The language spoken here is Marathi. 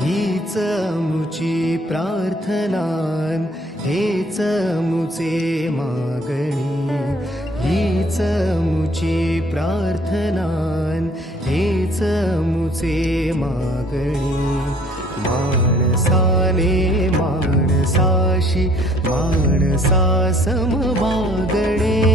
हीच मुची प्रार्थना हेच मुचे मागणी हीच मुची प्रार्थना हेच मुचे मागणी माणसाशी माणसा मागणे